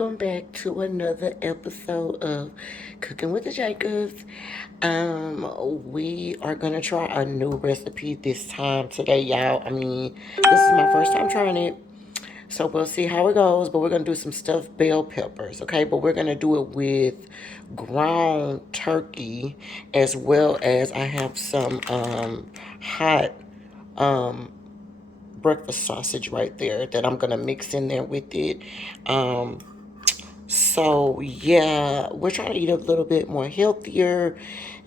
welcome back to another episode of Cooking with the Jacobs. We are gonna try a new recipe this time today, y'all. I mean, this is my first time trying it, so we'll see how it goes. But we're gonna do some stuffed bell peppers, okay? But we're gonna do it with ground turkey, as well as I have some hot um breakfast sausage right there that I'm gonna mix in there with it. So yeah, we're trying to eat a little bit more healthier,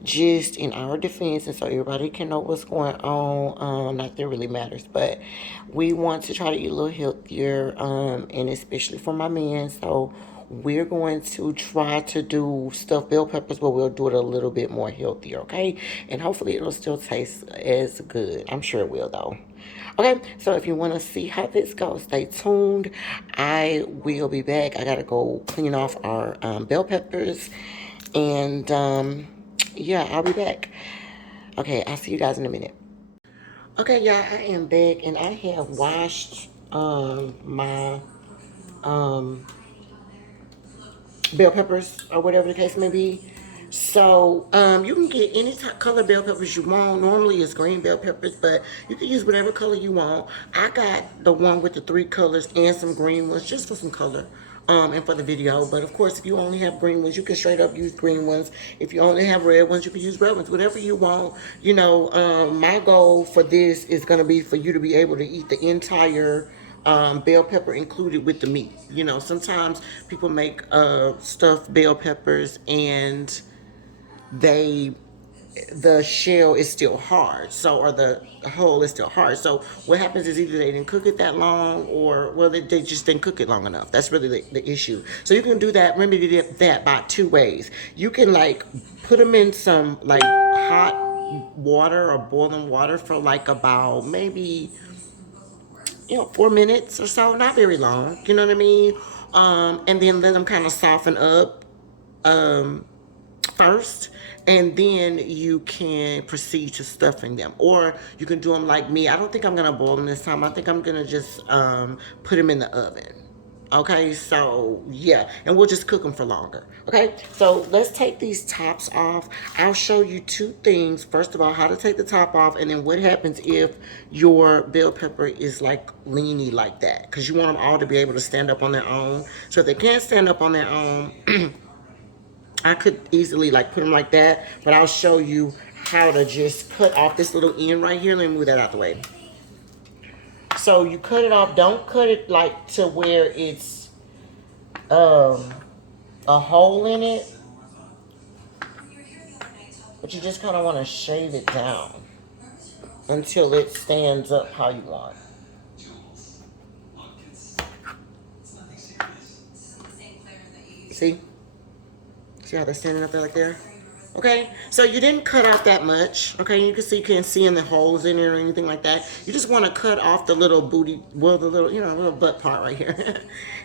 just in our defense, and so everybody can know what's going on. Not that it really matters, but we want to try to eat a little healthier, and especially for my man. So we're going to try to do stuffed bell peppers, but we'll do it a little bit more healthier, okay? And hopefully it'll still taste as good. I'm sure it will, though. Okay, so if you want to see how this goes, stay tuned. I will be back. I gotta go clean off our bell peppers, and yeah, I'll be back. Okay, I'll see you guys in a minute. Okay, y'all, I am back, and I have washed my um bell peppers, or whatever the case may be. So you can get any color bell peppers you want. Normally it's green bell peppers, but you can use whatever color you want. I got the one with the three colors and some green ones, just for some color. And for the video. But of course, if you only have green ones, you can straight up use green ones. If you only have red ones, you can use red ones. Whatever you want. You know, my goal for this is going to be for you to be able to eat the entire bell pepper included with the meat. You know, sometimes people make stuffed bell peppers and they the shell is still hard, so, or the hull is still hard. So what happens is either they didn't cook it that long, or well, they just didn't cook it long enough. That's really the issue. So you can do that, remedy that by two ways. You can like put them in some like hot water or boiling water for like about maybe 4 minutes or so, not very long, you know what I mean? And then let them kind of soften up first, and then you can proceed to stuffing them. Or you can do them like me. I don't think I'm gonna boil them this time. I think I'm gonna just put them in the oven. Okay, so yeah, and we'll just cook them for longer. Okay, so let's take these tops off. I'll show you two things. First of all, how to take the top off, and then what happens if your bell pepper is like leany like that, because you want them all to be able to stand up on their own. So if they can't stand up on their own, I could easily like put them like that, but I'll show you how to just cut off this little end right here. Let me move that out the way. So you cut it off. Don't cut it like to where it's a hole in it, but you just kind of want to shave it down until it stands up how you want. See? See how they're standing up there like there? Okay, so you didn't cut out that much. Okay, you can see, you can't see in the holes in it or anything like that. You just want to cut off the little booty, well, the little, little butt part right here.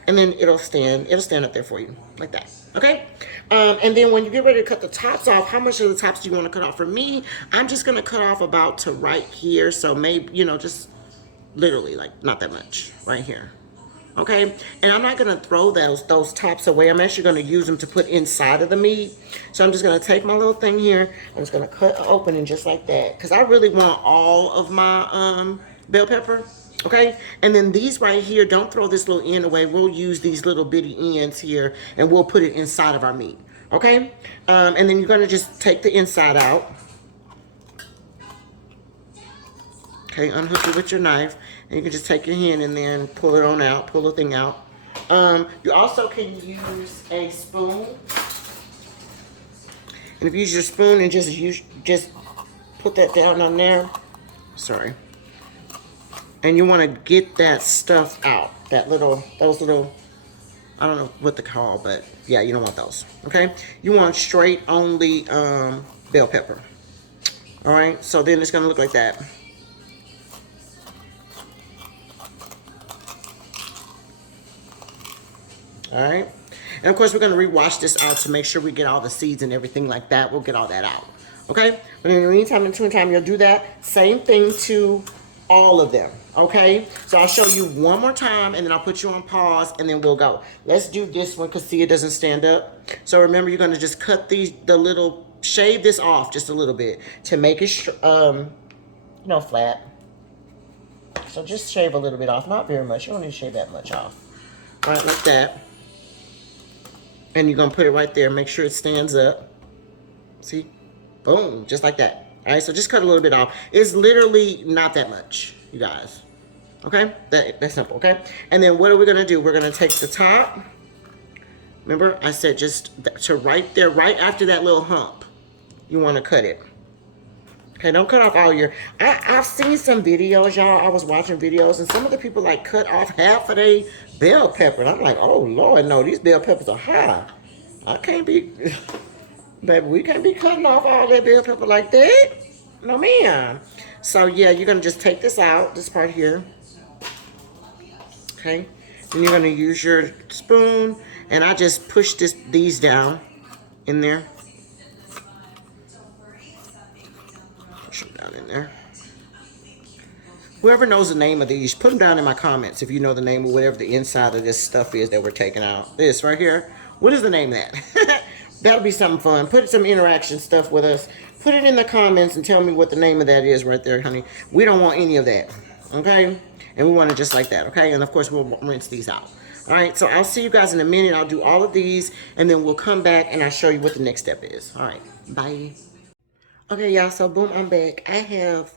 And then it'll stand up there for you, like that. Okay, and then when you get ready to cut the tops off, how much of the tops do you want to cut off? For me, I'm just going to cut off about to right here. So maybe, just literally like not that much right here. Okay, and I'm not gonna throw those tops away. I'm actually gonna use them to put inside of the meat. So I'm just gonna take my little thing here. I'm just gonna cut open and just like that, because I really want all of my bell pepper. Okay, and then these right here, don't throw this little end away. We'll use these little bitty ends here, and we'll put it inside of our meat. Okay, and then you're gonna just take the inside out. Okay, unhook it with your knife, and you can just take your hand and then pull it on out, pull the thing out. You also can use a spoon, and if you use your spoon and just put that down on there. Sorry. And you want to get that stuff out, those little, I don't know what to call, but yeah, you don't want those. Okay, you want straight only bell pepper. All right, so then it's gonna look like that. All right, and of course we're going to rewash this out to make sure we get all the seeds and everything like that. We'll get all that out. Okay, but in the meantime, you'll do that same thing to all of them, okay? So I'll show you one more time, and then I'll put you on pause, and then we'll go. Let's do this one because see, it doesn't stand up. So remember, you're going to just cut shave this off just a little bit to make it, flat. So just shave a little bit off, not very much. You don't need to shave that much off. All right, like that. And you're going to put it right there. Make sure it stands up. See? Boom, just like that. All right, so just cut a little bit off. It's literally not that much, you guys. Okay, that's simple, okay? And then what are we gonna do? We're gonna take the top. Remember, I said just to right there, right after that little hump, you wanna cut it. Okay, don't cut off all your, I've seen some videos, y'all. I was watching videos, and some of the people like cut off half of their bell pepper. And I'm like, oh Lord, no, these bell peppers are high. I can't be, baby, we can't be cutting off all that bell pepper like that. No, ma'am. So yeah, you're gonna just take this out, this part here. Okay, then you're gonna use your spoon, and I just push these down in there. Push them down in there. Whoever knows the name of these, put them down in my comments if you know the name of whatever the inside of this stuff is that we're taking out. This right here. What is the name of that? That'll be something fun. Put some interaction stuff with us. Put it in the comments and tell me what the name of that is right there, honey. We don't want any of that. Okay? And we want it just like that. Okay? And of course, we'll rinse these out. All right? So I'll see you guys in a minute. I'll do all of these, and then we'll come back and I'll show you what the next step is. All right. Bye. Okay, y'all. So boom, I'm back. I have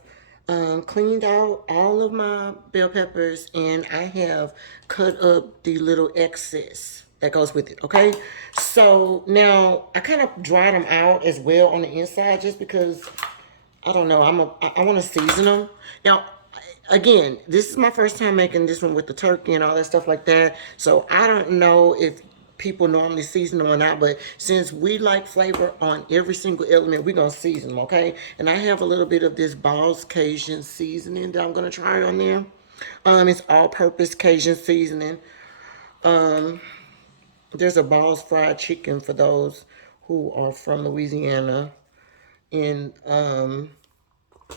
cleaned out all of my bell peppers, and I have cut up the little excess that goes with it. Okay, so now I kind of dried them out as well on the inside, just because I don't know, I want to season them. Now again, this is my first time making this one with the turkey and all that stuff like that, so I don't know if people normally season them or not, but since we like flavor on every single element, we're gonna season them, okay? And I have a little bit of this Boss Cajun seasoning that I'm gonna try on there. It's all-purpose Cajun seasoning. There's a Boss fried chicken for those who are from Louisiana in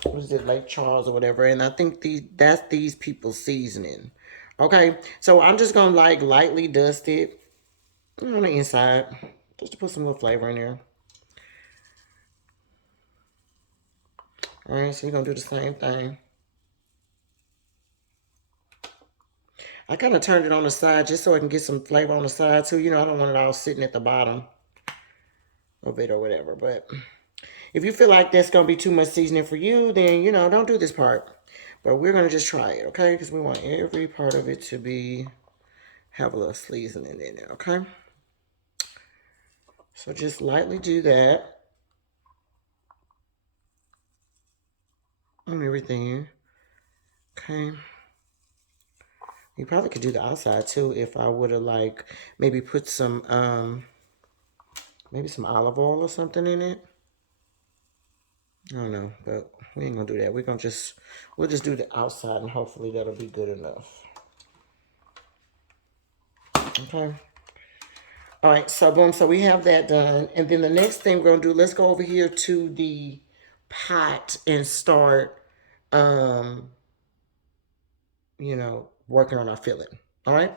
what is it, Lake Charles or whatever, and I think that's these people's seasoning. Okay, so I'm just gonna like lightly dust it on the inside, just to put some little flavor in there. All right, so you're gonna do the same thing. I kind of turned it on the side just so I can get some flavor on the side too. You know, I don't want it all sitting at the bottom of it or whatever. But if you feel like that's gonna be too much seasoning for you, then you know, don't do this part. But we're gonna just try it, okay? Because we want every part of it to have a little seasoning in it, okay? So just lightly do that on everything. Okay. You probably could do the outside too if I would have like maybe put some maybe some olive oil or something in it. I don't know, but we ain't gonna do that. We'll just do the outside, and hopefully that'll be good enough. Okay. All right, so boom, so we have that done. And then the next thing we're gonna do, let's go over here to the pot and start, you know, working on our filling. All right.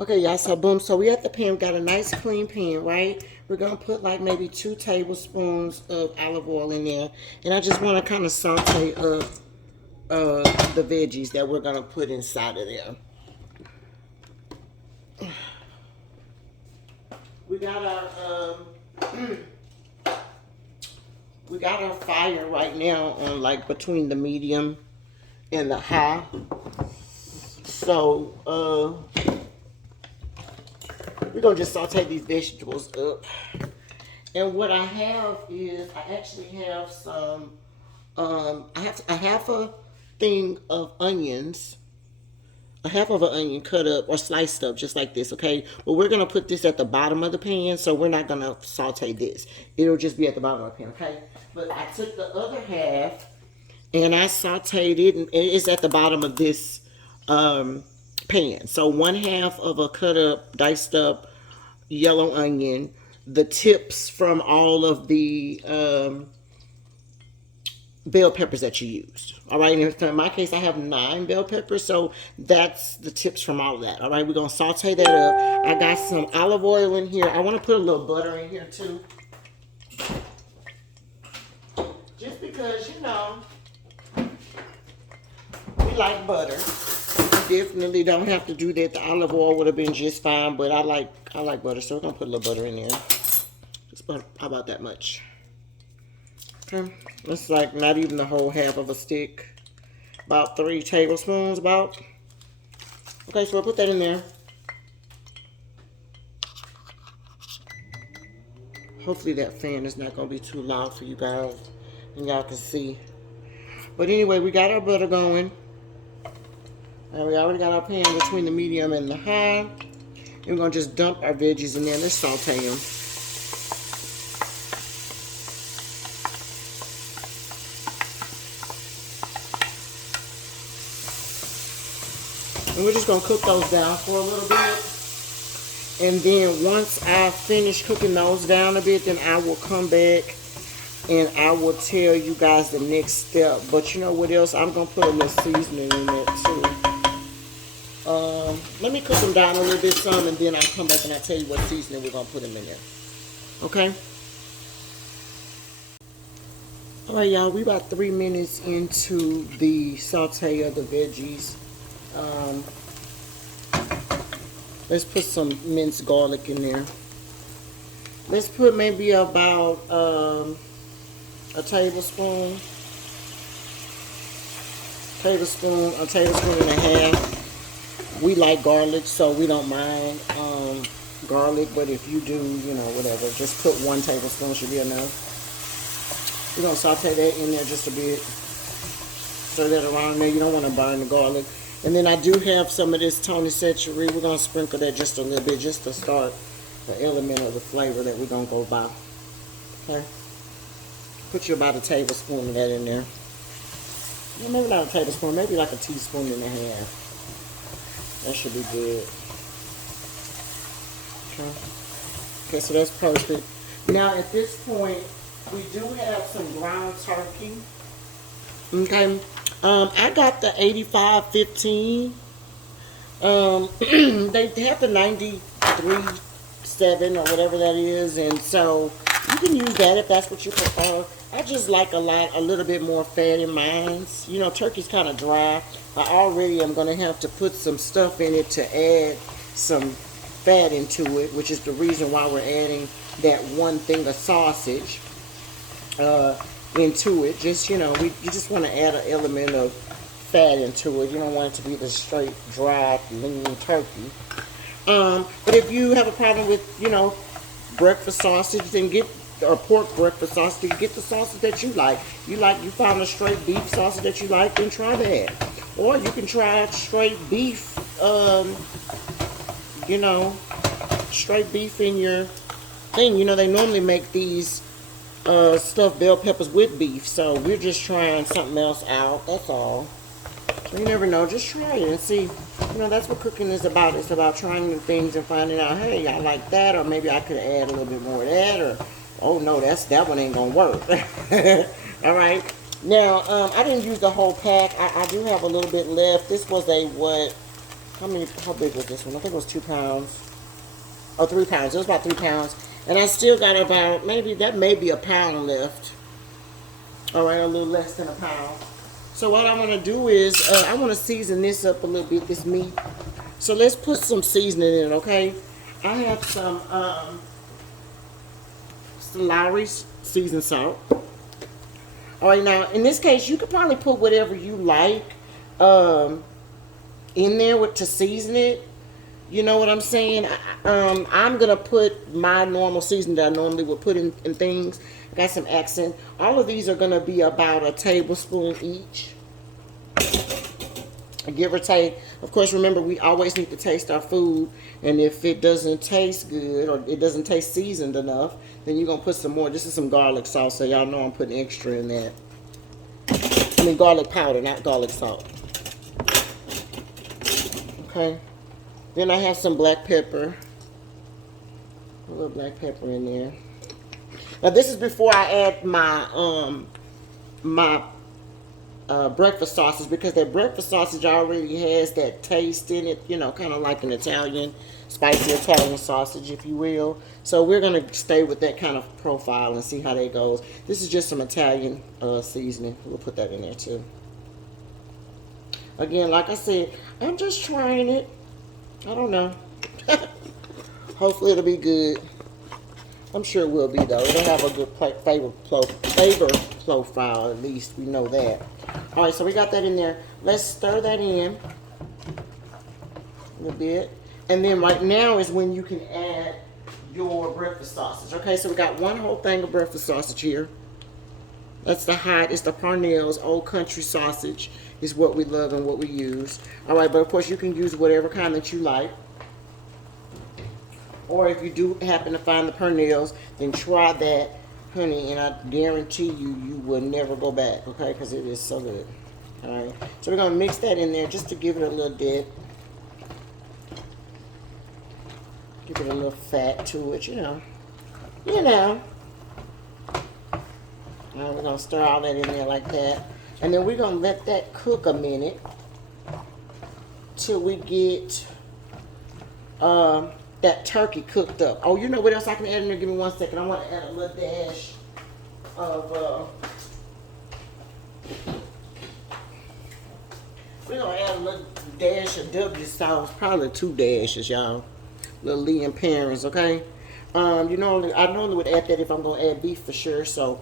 Okay, y'all, so boom, so we at the pan, we got a nice clean pan, right? We're gonna put like maybe 2 tablespoons of olive oil in there. And I just wanna kind of saute up the veggies that we're gonna put inside of there. We got our fire right now on like between the medium and the high. So we're gonna just saute these vegetables up. And what I have is I actually have some I have a thing of onions. A half of an onion cut up or sliced up just like this, okay? But we're gonna put this at the bottom of the pan, so we're not gonna saute this. It'll just be at the bottom of the pan, okay? But I took the other half and I sauteed it, and it's at the bottom of this pan. So 1/2 of a cut up, diced up yellow onion, the tips from all of the bell peppers that you used. All right, and in my case, I have 9 bell peppers, so that's the tips from all of that. All right, we're gonna saute that up. I got some olive oil in here. I want to put a little butter in here too, just because we like butter. You definitely don't have to do that. The olive oil would have been just fine, but I like butter, so we're gonna put a little butter in there. Just about that much. Okay, it's like not even the whole half of a stick. About 3 tablespoons, about. Okay, so I'll put that in there. Hopefully that fan is not going to be too loud for you guys and y'all can see. But anyway, we got our butter going. And we already got our pan between the medium and the high. And we're going to just dump our veggies in there. Let's saute them. And we're just going to cook those down for a little bit. And then once I finish cooking those down a bit, then I will come back and I will tell you guys the next step. But you know what else? I'm going to put a little seasoning in there too. Let me cook them down a little bit some, and then I'll come back and I'll tell you what seasoning we're going to put them in there. Okay? Alright, y'all. We about 3 minutes into the saute of the veggies. Let's put some minced garlic in there. Let's put maybe about a tablespoon a tablespoon and a half. We like garlic, so we don't mind garlic, but if you do, whatever, just put 1 tablespoon should be enough. We're gonna saute that in there just a bit. Stir that around there. You don't want to burn the garlic. And then I do have some of this Tony Chachere. We're gonna sprinkle that just a little bit, just to start the element of the flavor that we're gonna go by. Okay. Put you about a tablespoon of that in there. Well, maybe not a tablespoon, maybe like a teaspoon and a half. That should be good. Okay, so that's perfect. Now at this point, we do have some ground turkey. Okay. I got the 8515. They have the 93.7 or whatever that is, and so you can use that if that's what you prefer. I just like a little bit more fat in mine. Turkey's kind of dry. I already am going to have to put some stuff in it to add some fat into it, which is the reason why we're adding that 1 thing of sausage into it. Just, you just want to add an element of fat into it. You don't want it to be the straight, dry, lean turkey. But if you have a problem with, breakfast sausage, then or pork breakfast sausage, get the sausage that you like. You found a straight beef sausage that you like, then try that. Or you can try straight beef, straight beef in your thing. They normally make these stuffed bell peppers with beef, so we're just trying something else out, that's all. You never know, just try it and see. That's what cooking is about. It's about trying new things and finding out, hey, I like that, or maybe I could add a little bit more of that, or oh no, that one ain't gonna work. All right. Now, I didn't use the whole pack. I do have a little bit left. This was a how big was this one? I think it was 2 pounds. Oh, 3 pounds. It was about 3 pounds. And I still got about, that may be a pound left. All right, a little less than a pound. So what I'm going to do is, I want to season this up a little bit, this meat. So let's put some seasoning in it, okay? I have some Lawry's seasoned salt. All right, now, in this case, you could probably put whatever you like in there to season it. You know what I'm saying? I'm going to put my normal seasoning that I normally would put in things. Got some accent. All of these are going to be about a tablespoon each. Give or take. Of course, remember, we always need to taste our food. And if it doesn't taste good or it doesn't taste seasoned enough, then you're going to put some more. This is some garlic salt, so y'all know I'm putting extra in that. I mean garlic powder, not garlic salt. Okay. Then I have some black pepper. A little black pepper in there. Now this is before I add my my breakfast sausage, because that breakfast sausage already has that taste in it, you know, kind of like an Italian, spicy Italian sausage, if you will. So we're going to stay with that kind of profile and see how that goes. This is just some Italian seasoning. We'll put that in there too. Again, like I said, I'm just trying it. I don't know. Hopefully it'll be good. I'm sure it will be, though. It'll have a good flavor profile, at least. We know that. All right, so we got that in there. Let's stir that in a little bit. And then right now is when you can add your breakfast sausage. Okay, so we got one whole thing of breakfast sausage here. That's the hot. It's the Parnell's Old Country sausage is what we love and what we use. All right, but of course you can use whatever kind that you like. Or if you do happen to find the Parnell's, then try that, honey, and I guarantee you, you will never go back, okay? Because it is so good. All right, so we're going to mix that in there just to give it a little dip. Give it a little fat to it, you know. You know. All right, we're going to stir all that in there like that. And then we're going to let that cook a minute till we get that turkey cooked up. Oh, you know what else I can add in there? Give me 1 second. I want to add a little dash of, we're going to add a little dash of W sauce. Probably 2 dashes, y'all. Little Lea and Perrins, okay? You know, I normally would add that if I'm going to add beef for sure, so...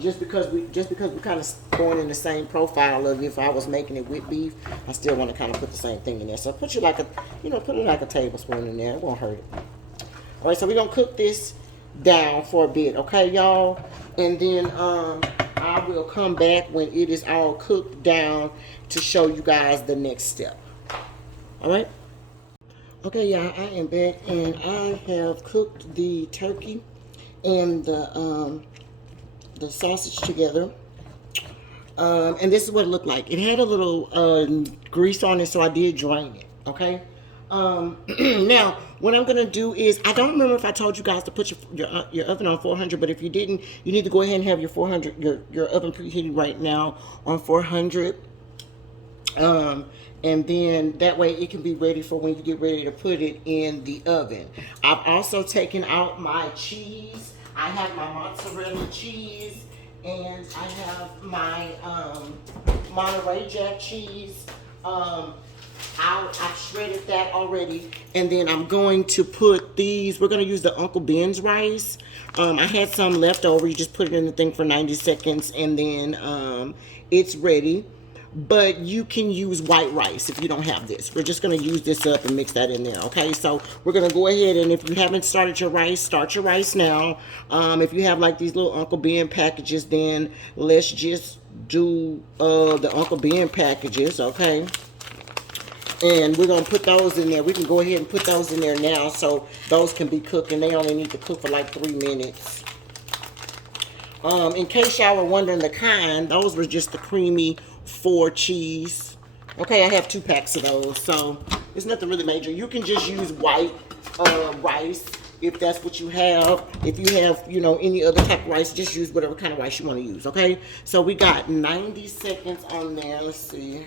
just because we kind of going in the same profile of if I was making it with beef, I still want to kind of put the same thing in there. So put it like a tablespoon in there. It won't hurt it. All right, so we're gonna cook this down for a bit, okay, y'all? And then I will come back when it is all cooked down to show you guys the next step. All right. Okay, y'all, I am back and I have cooked the turkey and the sausage together, and this is what it looked like. It had a little grease on it, so I did drain it. Okay. Now what I'm gonna do is, I don't remember if I told you guys to put your oven on 400, but if you didn't, you need to go ahead and have your oven preheated right now on 400. And then that way it can be ready for when you get ready to put it in the oven. I've also taken out my cheese. I have my mozzarella cheese, and I have my Monterey Jack cheese. I've shredded that already, and then I'm going to put these. We're going to use the Uncle Ben's rice. I had some left over. You just put it in the thing for 90 seconds, and then it's ready. But you can use white rice if you don't have this. We're just going to use this up and mix that in there, okay? So we're going to go ahead, and if you haven't started your rice, start your rice now. If you have like these little Uncle Ben packages, then let's just do the Uncle Ben packages, okay? And we're going to put those in there. We can go ahead and put those in there now so those can be cooked, and they only need to cook for like 3 minutes. In case y'all were wondering the kind, those were just the creamy 4 cheese. Okay, I have 2 packs of those, so it's nothing really major. You can just use white rice if that's what you have. If you have, you know, any other type of rice, just use whatever kind of rice you want to use, okay? So we got 90 seconds on there. Let's see.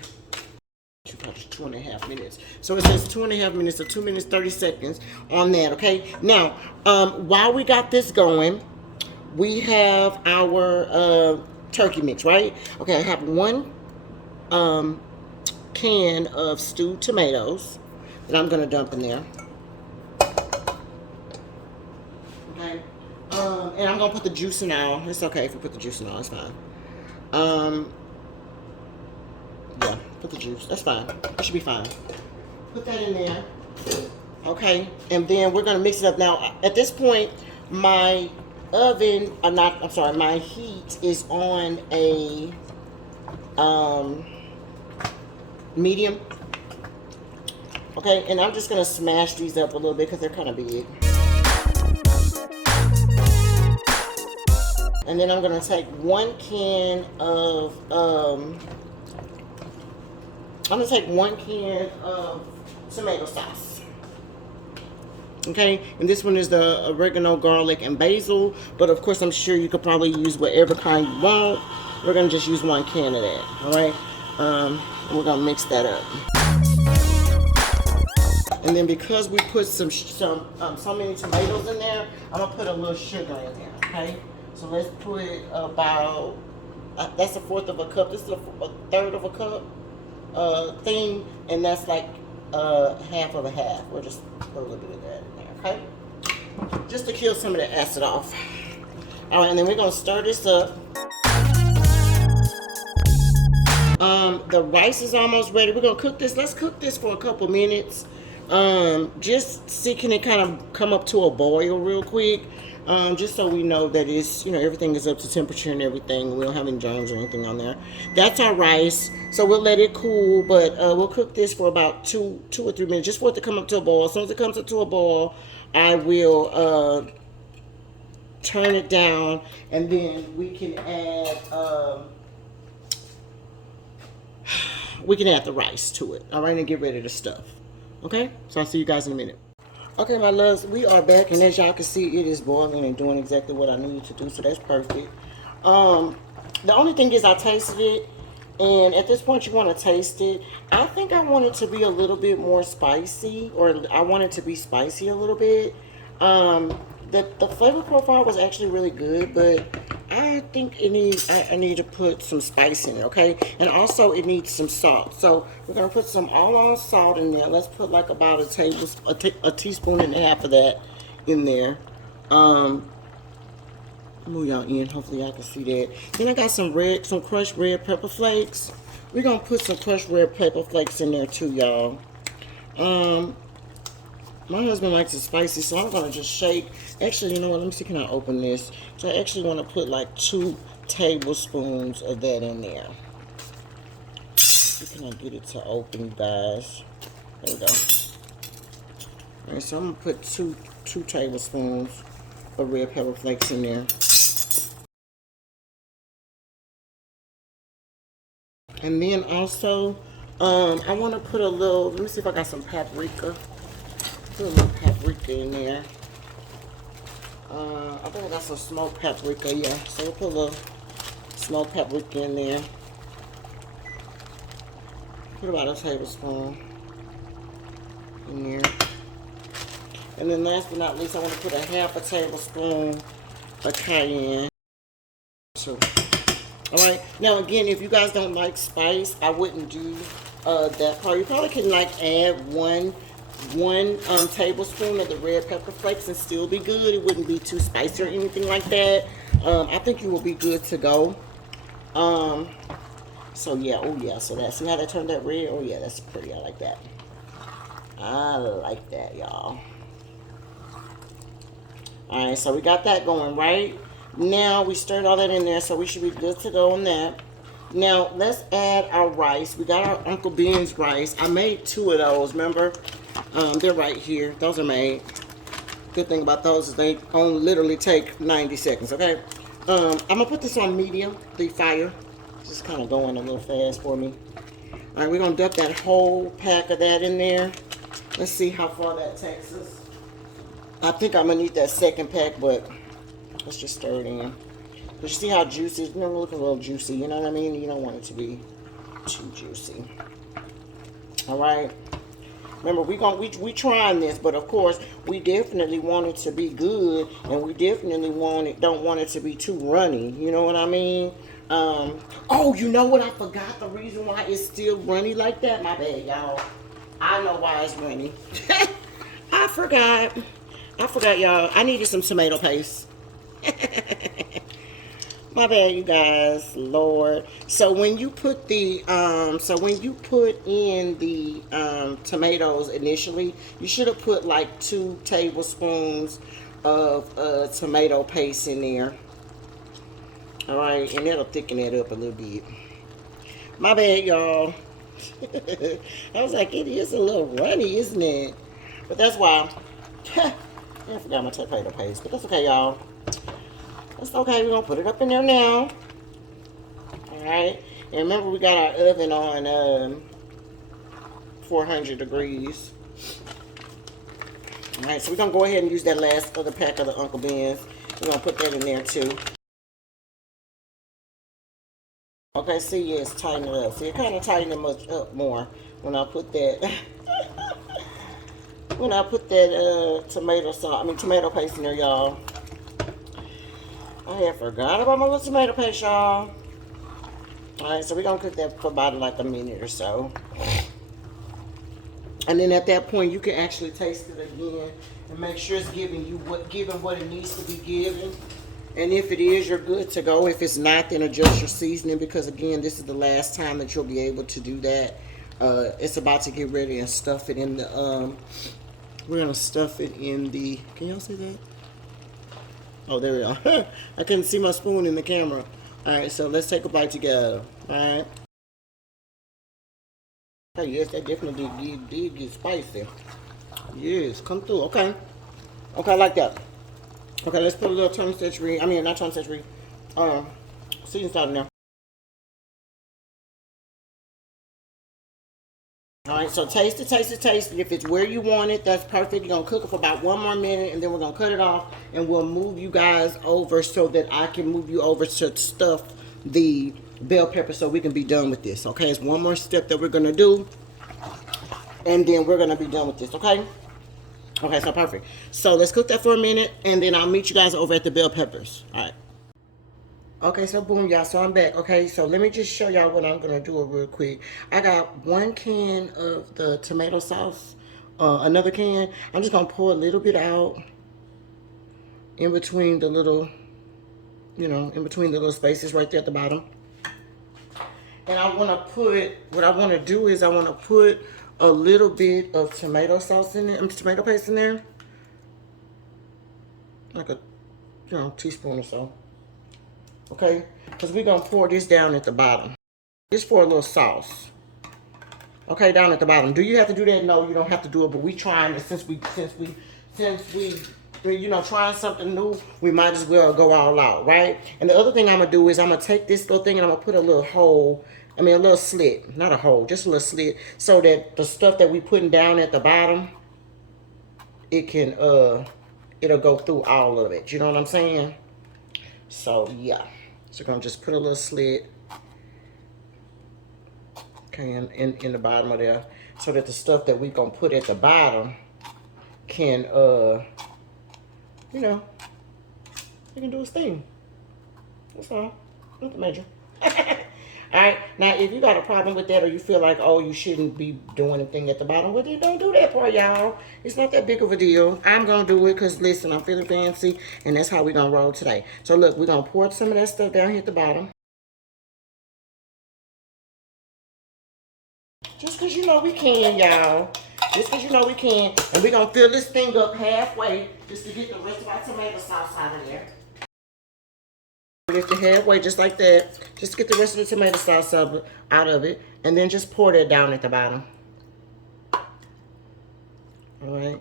2.5 minutes. So it says 2.5 minutes, so 2 minutes, 30 seconds on that, okay? Now, while we got this going, we have our turkey mix, right? Okay, I have 1 can of stewed tomatoes that I'm gonna dump in there. Okay, and I'm gonna put the juice in all. It's okay if you put the juice in all. It's fine. Yeah, put the juice. That's fine. It should be fine. Put that in there. Okay, and then we're gonna mix it up. Now, at this point, my oven, my heat is on a medium. Okay, and I'm just gonna smash these up a little bit because they're kind of big. And then I'm gonna take 1 can of tomato sauce. Okay, and this one is the oregano, garlic, and basil. But of course, I'm sure you could probably use whatever kind you want. We're gonna just use 1 can of that. All right, we're gonna mix that up. And then because we put so many tomatoes in there, I'm gonna put a little sugar in there. Okay, so let's put about that's a fourth of a cup. This is a third of a cup thing, and that's like half of a half. We'll just put a little bit of that in there. Okay, just to kill some of the acid off. All right, and then we're gonna stir this up. The rice is almost ready. We're gonna cook this. Let's cook this for a couple minutes. Just see, can it kind of come up to a boil real quick. Just so we know that it's, everything is up to temperature and everything. We don't have any germs or anything on there. That's our rice. So we'll let it cool, but we'll cook this for about two or 3 minutes, just for it to come up to a boil. As soon as it comes up to a boil, I will turn it down, and then we can add the rice to it. All right, and get rid of the stuff. Okay, so I'll see you guys in a minute. Okay, my loves, we are back, and as y'all can see, it is boiling and doing exactly what I needed to do, so that's perfect. The only thing is I tasted it, and at this point you want to taste it. I think I want it to be a little bit more spicy, or I want it to be spicy a little bit. The flavor profile was actually really good, but I think I need to put some spice in it, okay? And also it needs some salt. So we're gonna put some all-on salt in there. Let's put like about a teaspoon and a half of that in there. Move y'all in, hopefully y'all can see that. Then I got some crushed red pepper flakes. We're gonna put some crushed red pepper flakes in there too, y'all. My husband likes it spicy, so I'm gonna just shake. Actually, you know what? Let me see, can I open this? So I actually want to put like 2 tablespoons of that in there. Can I get it to open, guys? There we go. All right, so I'm gonna put two tablespoons of red pepper flakes in there. And then also, I want to put a little. Let me see if I got some paprika. Put a little paprika in there. I think I got some smoked paprika, yeah. So we'll put a little smoked paprika in there. Put about a tablespoon in there. And then last but not least, I want to put a half a tablespoon of cayenne. So, alright. Now again, if you guys don't like spice, I wouldn't do that part. You probably can like add one tablespoon of the red pepper flakes and still be good. It wouldn't be too spicy or anything like that. I think you will be good to go. So yeah, oh yeah, so that, see how that turned that red? Oh yeah, that's pretty. I like that. I like that, y'all. Alright, so we got that going, right? Now we stirred all that in there, so we should be good to go on that. Now let's add our rice. We got our Uncle Ben's rice. I made 2 of those, remember? They're right here. Those are made. Good thing about those is they only literally take 90 seconds, okay? I'm gonna put this on medium, the fire. Just kind of going a little fast for me. All right, we're gonna dump that whole pack of that in there. Let's see how far that takes us. I think I'm gonna need that second pack, but let's just stir it in. But you see how juicy, it look a little juicy, you know what I mean? You don't want it to be too juicy. All right. Remember, we trying this, but of course, we definitely want it to be good, and we definitely don't want it to be too runny. You know what I mean? Oh, you know what? I forgot the reason why it's still runny like that. My bad, y'all. I know why it's runny. I forgot, y'all. I needed some tomato paste. My bad, you guys. Lord. So when you put the in the tomatoes initially, you should have put like 2 tablespoons of tomato paste in there. All right, and that'll thicken it up a little bit. My bad, y'all. I was like, it is a little runny, isn't it? But that's why. I forgot my tomato paste, but that's okay, y'all. That's okay. We're gonna put it up in there now. All right. And remember, we got our oven on 400 degrees. All right, so we're going to go ahead and use that last other pack of the Uncle Ben's. We're going to put that in there too. Okay, see, yeah, it's tightened it up. See, it kind of tightened it much up more when I put that, when I put that tomato paste in there, y'all. I had forgot about my little tomato paste, y'all. All right, so we're going to cook that for about like a minute or so. And then at that point, you can actually taste it again and make sure it's giving what it needs to be given. And if it is, you're good to go. If it's not, then adjust your seasoning, because again, this is the last time that you'll be able to do that. It's about to get ready and stuff it in the, we're gonna stuff it in the, can y'all see that? Oh, there we are. I couldn't see my spoon in the camera. All right, so let's take a bite together. All right. Oh, yes, that definitely did get spicy. Yes, come through. Okay. Okay, I like that. Okay, let's put a little not season salt in there. All right, so taste it. If it's where you want it, that's perfect. You're going to cook it for about 1 more minute, and then we're going to cut it off, and we'll move you guys over so that I can move you over to stuff the bell pepper so we can be done with this, okay? It's one more step that we're going to do, and then we're going to be done with this, okay? Okay, so perfect. So let's cook that for a minute, and then I'll meet you guys over at the bell peppers. All right. Okay, so boom, y'all. So I'm back. Okay, so let me just show y'all what I'm going to do real quick. I got 1 can of the tomato sauce, another can. I'm just going to pour a little bit out in between the little, in between the little spaces right there at the bottom. And I want to put, what I want to do is I want to put a little bit of tomato sauce in there, tomato paste in there. Like a, teaspoon or so. Okay? Because we're going to pour this down at the bottom. Just for a little sauce. Okay, down at the bottom. Do you have to do that? No, you don't have to do it, but we trying it since we trying something new, we might as well go all out, right? And the other thing I'm going to do is I'm going to take this little thing and I'm going to put a little hole, a little slit, not a hole, just a little slit, so that the stuff that we putting down at the bottom, it can, it'll go through all of it. You know what I'm saying? So, yeah. So, we're going to just put a little slit, okay, in the bottom of there, so that the stuff that we're going to put at the bottom can, it can do its thing. That's all. Nothing major. Alright, now if you got a problem with that, or you feel like, oh, you shouldn't be doing anything at the bottom, well, then don't do that part, y'all. It's not that big of a deal. I'm going to do it because, listen, I'm feeling fancy, and that's how we're going to roll today. So, look, we're going to pour some of that stuff down here at the bottom. Just because we can, y'all. Just because we can. And we're going to fill this thing up halfway just to get the rest of our tomato sauce out of there. Lift it halfway just like that. Just to get the rest of the tomato sauce out of it. And then just pour that down at the bottom. Alright.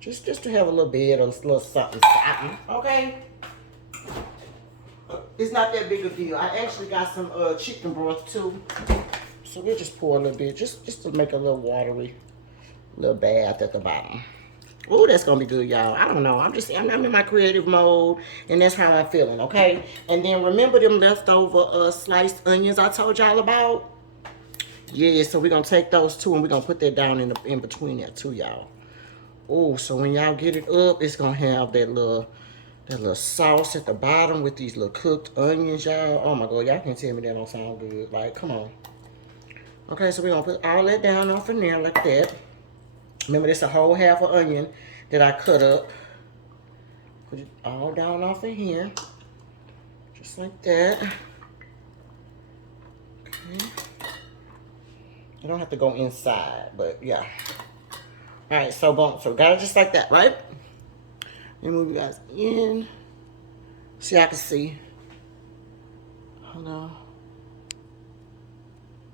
Just to have a little bit of a little something. Okay? It's not that big a deal. I actually got some chicken broth too. So we'll just pour a little bit. Just to make a little watery little bath at the bottom. Oh, that's gonna be good, y'all. I don't know. I'm in my creative mode, and that's how I'm feeling, okay? And then remember them leftover sliced onions I told y'all about? Yeah, so we're gonna take those too, and we're gonna put that down in between that too, y'all. Oh, so when y'all get it up, it's gonna have that little sauce at the bottom with these little cooked onions, y'all. Oh my God, y'all can't tell me that don't sound good. Like, come on. Okay, so we're gonna put all that down off in there like that. Remember, this a whole half of onion that I cut up. Put it all down off in here. Just like that. Okay. You don't have to go inside, but yeah. Alright, so boom. So got it just like that, right? Let me move you guys in. So y'all can see. Hold on.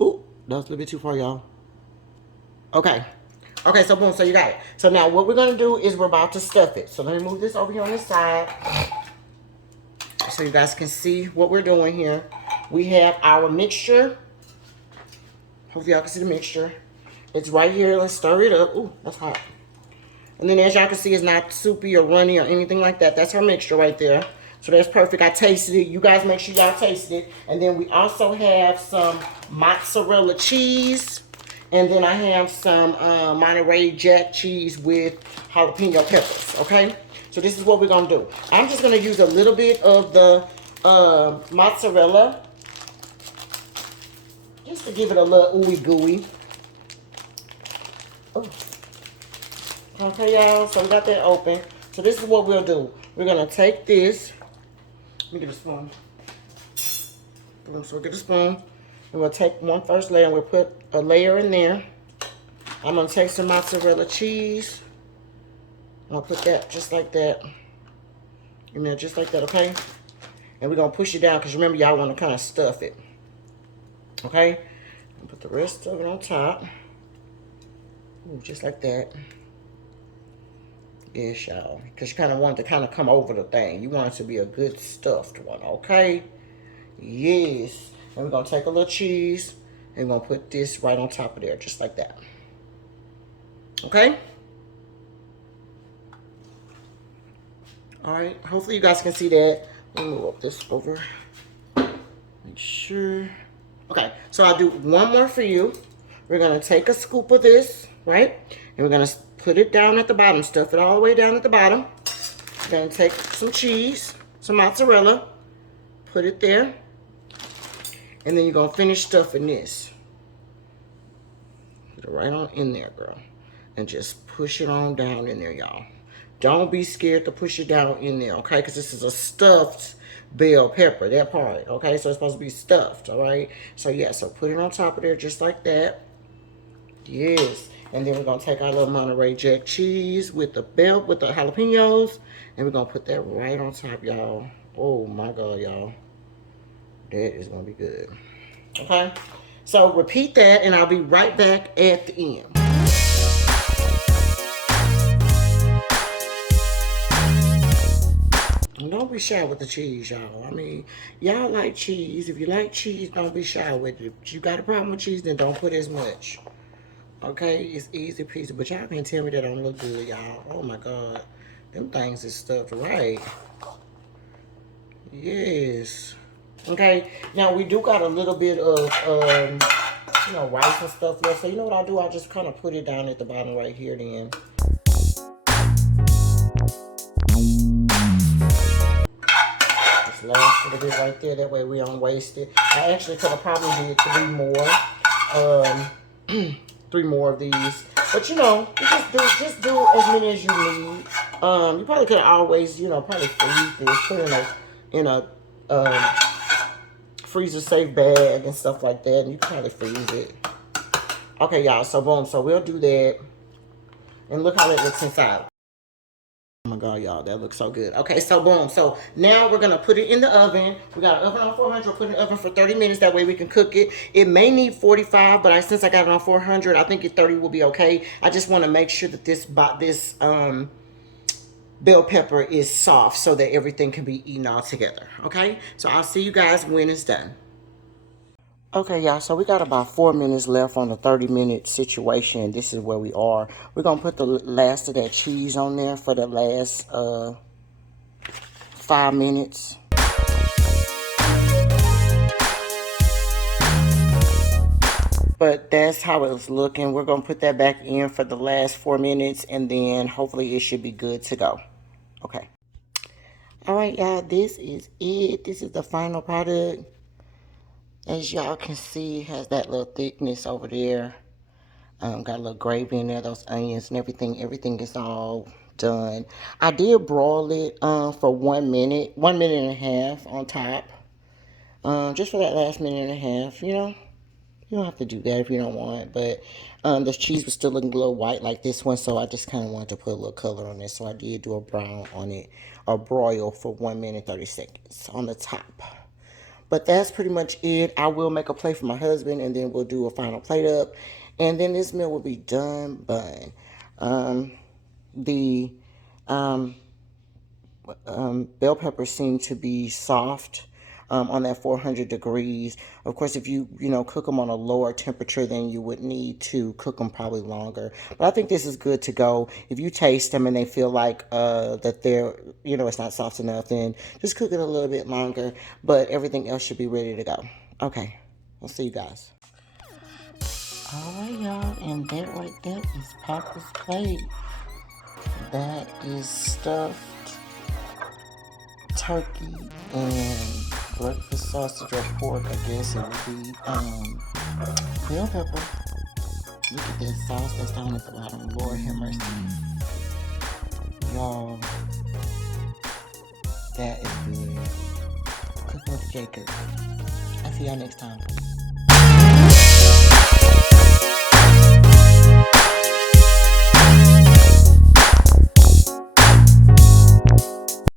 Ooh, that was a little bit too far, y'all. Okay. Okay, so boom, so you got it. So now what we're going to do is we're about to stuff it. So let me move this over here on this side so you guys can see what we're doing here. We have our mixture. Hope y'all can see the mixture. It's right here. Let's stir it up. Ooh, that's hot. And then as y'all can see, it's not soupy or runny or anything like that. That's her mixture right there. So that's perfect. I tasted it. You guys make sure y'all taste it. And then we also have some mozzarella cheese. And then I have some Monterey Jack cheese with jalapeno peppers, okay? So this is what we're gonna do. I'm just gonna use a little bit of the mozzarella just to give it a little ooey gooey. Oh. Okay, y'all, so we got that open. So this is what we'll do. We're gonna take this. Let me get a spoon. So we'll get a spoon. And we'll take one first layer and we'll put a layer in there. I'm gonna take some mozzarella cheese. I'm gonna put that just like that. In there just like that, okay? And we're gonna push it down because remember y'all wanna kind of stuff it. Okay? And put the rest of it on top. Ooh, just like that. Yes, y'all. Because you kind of want it to kind of come over the thing. You want it to be a good stuffed one, okay? Yes. And we're going to take a little cheese and we're going to put this right on top of there, just like that. Okay? Alright. Hopefully you guys can see that. Let me move up this over. Make sure. Okay. So I'll do one more for you. We're going to take a scoop of this, right? And we're going to put it down at the bottom. Stuff it all the way down at the bottom. We're going to take some cheese, some mozzarella. Put it there. And then you're going to finish stuffing this. Put it right on in there, girl. And just push it on down in there, y'all. Don't be scared to push it down in there, okay? Because this is a stuffed bell pepper, that part, okay? So it's supposed to be stuffed, all right? So, yeah, so put it on top of there just like that. Yes. And then we're going to take our little Monterey Jack cheese with the jalapenos. And we're going to put that right on top, y'all. Oh, my God, y'all. That is going to be good. Okay? So, repeat that, and I'll be right back at the end. And don't be shy with the cheese, y'all. I mean, y'all like cheese. If you like cheese, don't be shy with it. If you got a problem with cheese, then don't put as much. Okay, it's easy peasy, but y'all can't tell me that don't look good, y'all. Oh my God, them things is stuffed right. Yes. Okay, now we do got a little bit of, rice and stuff left. So you know what I'll do? I'll just kind of put it down at the bottom right here then. Just last little bit right there. That way we don't waste it. I actually could have probably did 3 more. 3 more of these, but you know, you just do as many as you need. You probably could always, probably freeze this, put it in a freezer safe bag and stuff like that, and you can probably freeze it. Okay, y'all. So boom. So we'll do that, and look how that looks inside. Oh my God, y'all, that looks so good. Okay, so boom. So now we're gonna put it in the oven. We got an oven on 400. We'll put it in the oven for 30 minutes. That way we can cook it. It may need 45, but since I got it on 400, I think 30 will be okay. I just want to make sure that this bell pepper is soft so that everything can be eaten all together. Okay, so I'll see you guys when it's done. Okay, y'all, so we got about 4 minutes left on the 30-minute situation. This is where we are. We're going to put the last of that cheese on there for the last 5 minutes. But that's how it's looking. We're going to put that back in for the last 4 minutes, and then hopefully it should be good to go. Okay. All right, y'all, this is it. This is the final product. As y'all can see, it has that little thickness over there. Got a little gravy in there, those onions and everything. Everything is all done. I did broil it for 1 minute, 1 minute and a half on top. Just for that last minute and a half, you know. You don't have to do that if you don't want. But the cheese was still looking a little white like this one, so I just kind of wanted to put a little color on it. So I did do a brown on it, a broil for 1 minute 30 seconds on the top. But that's pretty much it. I will make a plate for my husband, and then we'll do a final plate up. And then this meal will be done. But the bell peppers seem to be soft. on that 400 degrees. Of course, if you, cook them on a lower temperature, then you would need to cook them probably longer. But I think this is good to go. If you taste them and they feel like that they're, it's not soft enough, then just cook it a little bit longer. But everything else should be ready to go. Okay, we'll see you guys. Alright, y'all, and that right there is Papa's plate. That is stuffed turkey and breakfast sausage or pork, I guess it would be. Bell pepper. Look at that sauce that's down at the bottom. Lord have mercy. Y'all, that is good. Cook with Jacob. I'll see y'all next time.